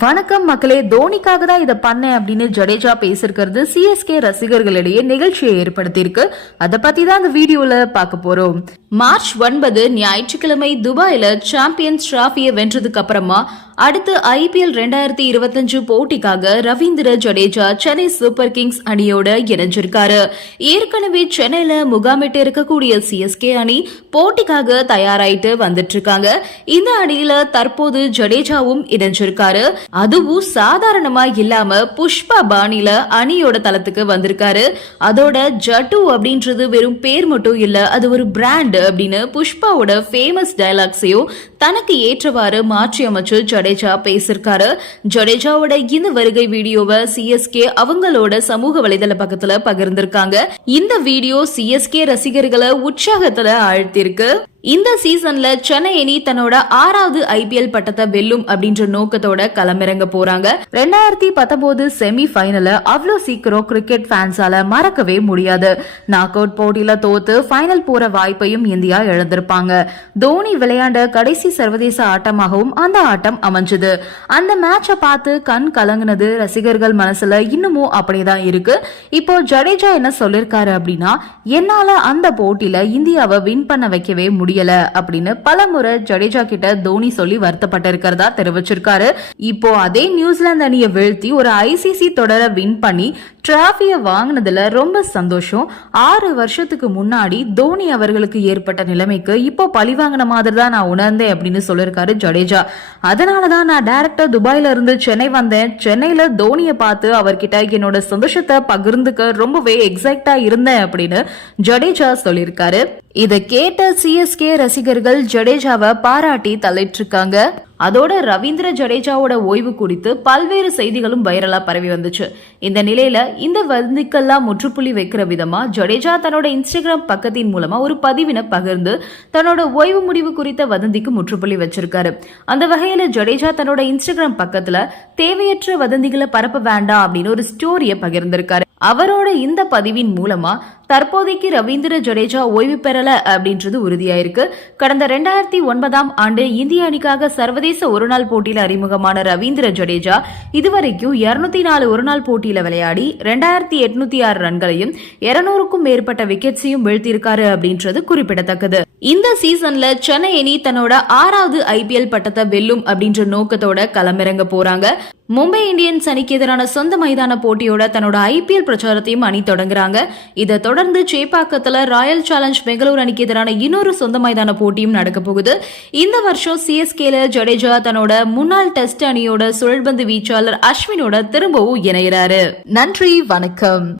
வணக்கம் மக்களே தோனிக்காக தான் இதை பண்ணேன் அப்படின்னு ஜடேஜா பேசிருக்கிறது சிஎஸ்கே ரசிகர்களிடையே நிகழ்ச்சியை ஏற்படுத்தியிருக்கு. அதை பத்தி தான் இந்த வீடியோல பார்க்க போறோம். மார்ச் ஒன்பது ஞாயிற்றுக்கிழமை துபாயில சாம்பியன்ஸ் டிராஃபியை வென்றதுக்கு அப்புறமா அடுத்து ஐபிஎல் ரெண்டாயிரத்தி இருபத்தஞ்சு போட்டிக்காக ரவீந்திர ஜடேஜா சென்னை சூப்பர் கிங்ஸ் அணியோட இணைஞ்சிருக்காரு. ஏற்கனவே சென்னையில முகாமிட்டு இருக்கக்கூடிய சிஎஸ்கே அணி போட்டிக்காக தயாராயிட்டு வந்துட்டு இருக்காங்க இந்த அணியில தற்போது ஜடேஜாவும் இணைஞ்சிருக்காரு. அதுவும் சாதாரணமா இல்லாம புஷ்பா பாணியில அணியோட தளத்துக்கு வந்திருக்காரு. அதோட ஜட்டு அப்படின்றது வெறும் பேர் மட்டும் இல்ல அது ஒரு பிராண்ட் அப்படின்னு புஷ்பாவோட ஃபேமஸ் டயலாக்ஸையும் தனக்கு ஏற்றவாறு மாற்றி அமைச்சு ஜடேஜா பேசியிருக்காரு. ஜடேஜாவோட இந்த வருகை வீடியோவை சிஎஸ்கே அவங்களோட சமூக வலைதள பக்கத்துல பகிர்ந்திருக்காங்க. இந்த வீடியோ சிஎஸ்கே ரசிகர்களை உற்சாகத்துல ஆழ்த்திருக்கு இந்த சீசன்ல சென்னை அணி தன்னோட ஆறாவது ஐபிஎல் பட்டத்தை வெல்லும் அப்படின்ற நோக்கத்தோட களமிறங்க போறாங்க. ரெண்டாயிரத்தி பத்தொன்பது செமி ஃபைனல அவ்வளோ சீக்கிரம் கிரிக்கெட் ஃபேன்ஸால மறக்கவே முடியாது. நாக் அவுட் போட்டியில தோத்து ஃபைனல் போற வாய்ப்பையும் இந்தியா இழந்திருப்பாங்க. தோனி விளையாண்ட கடைசி சர்வதேச ஆட்டமாகவும் அந்த ஆட்டம் அமைஞ்சது. அந்த மேட்சை பார்த்து கண் கலங்குனது. ரசிகர்கள் மனசுல இன்னமும் அப்படிதான் இருக்கு. இப்போ ஜடேஜா என்ன சொல்லிருக்காரு அப்படின்னா என்னால அந்த போட்டியில இந்தியாவை வின் பண்ண வைக்கவே முடியல அப்படின்னு பல முறை ஜடேஜா கிட்ட தோனி சொல்லி வருத்தப்பட்டிருக்கிறதா தெரிவிச்சிருக்காரு. இப்போ அதே நியூசிலாந்து அணியை வீழ்த்தி ஒரு ஐசிசி தொடரை வின் பண்ணி டிராஃபியை வாங்கினதுல ரொம்ப சந்தோஷம். ஆறு வருஷத்துக்கு முன்னாடி தோனி அவர்களுக்கு ஏற்பட்ட நிலைமைக்கு இப்போ பழி வாங்கின மாதிரி தான் நான் உணர்ந்தேன் அப்படின்னு சொல்லியிருக்காரு ஜடேஜா. அதனால தான் நான் டேரக்டா துபாயில இருந்து சென்னை வந்தேன். சென்னையில தோனியை பார்த்து அவர்கிட்ட என்னோட சந்தோஷத்தை பகிர்ந்துக்க ரொம்பவே எக்ஸைட்டா இருந்தேன் அப்படின்னு ஜடேஜா சொல்லியிருக்காரு. இதை கேட்ட சிஎஸ்கே ரசிகர்கள் ஜடேஜாவை பாராட்டி தலையிட்டிருக்காங்க அதோட ரவீந்திர ஜடேஜாவோட ஓய்வு குறித்து பல்வேறு செய்திகளும் வைரலா பரவி வந்துச்சு. இந்த நிலையில இந்த வதந்திக்கெல்லாம் முற்றுப்புள்ளி வைக்கிற விதமா ஜடேஜா தன்னோட இன்ஸ்டாகிராம் பக்கத்தின் மூலமா ஒரு பதிவினை பகிர்ந்து தன்னோட ஓய்வு முடிவு குறித்த வதந்திக்கு முற்றுப்புள்ளி வச்சிருக்காரு. அந்த வகையில ஜடேஜா தன்னோட இன்ஸ்டாகிராம் பக்கத்துல தேவையற்ற வதந்திகளை பரப்ப வேண்டாம் அப்படின்னு ஒரு ஸ்டோரியை பகிர்ந்திருக்காரு. அவரோட இந்த பதிவின் மூலமா தற்போதைக்கு ரவீந்திர ஜடேஜா ஓய்வு பெறல அப்படின்றது உறுதியாயிருக்கு. கடந்த ரெண்டாயிரத்தி ஒன்பதாம் ஆண்டு இந்திய அணிக்காக சர்வதேச ஒருநாள் போட்டியில அறிமுகமான ரவீந்திர ஜடேஜா இதுவரைக்கும் இருநூத்தி நாலு ஒருநாள் போட்டியில விளையாடி ரெண்டாயிரத்தி எட்நூத்தி ஆறு ரன்களையும் இருநூறுக்கும் மேற்பட்ட விக்கெட்ஸையும் வீழ்த்தியிருக்காரு அப்படின்றது குறிப்பிடத்தக்கது. இந்த சீசன்ல சென்னை அணி தன்னோட ஆறாவது ஐபிஎல் பட்டத்தை வெல்லும் அப்படின்ற நோக்கத்தோட களமிறங்க போறாங்க. மும்பை இந்தியன்ஸ் அணிக்கு எதிரான சொந்த மைதான போட்டியோட தன்னோட ஐபிஎல் பிரச்சாரத்தையும் அணி தொடங்குறாங்க. இதை தொடர்ந்து தொடர்ந்து சேப்பாக்கத்துல ராயல் சேலஞ்ச் பெங்களூர் அணிக்கு எதிரான இன்னொரு சொந்த மைதான போட்டியும் நடக்க போகுது. இந்த வருஷம் சிஎஸ்கேல ஜடேஜா தன்னோட முன்னாள் டெஸ்ட் அணியோட சுழல்பந்து வீச்சாளர் அஸ்வினோட திரும்பவும் இணைகிறாரு நன்றி வணக்கம்.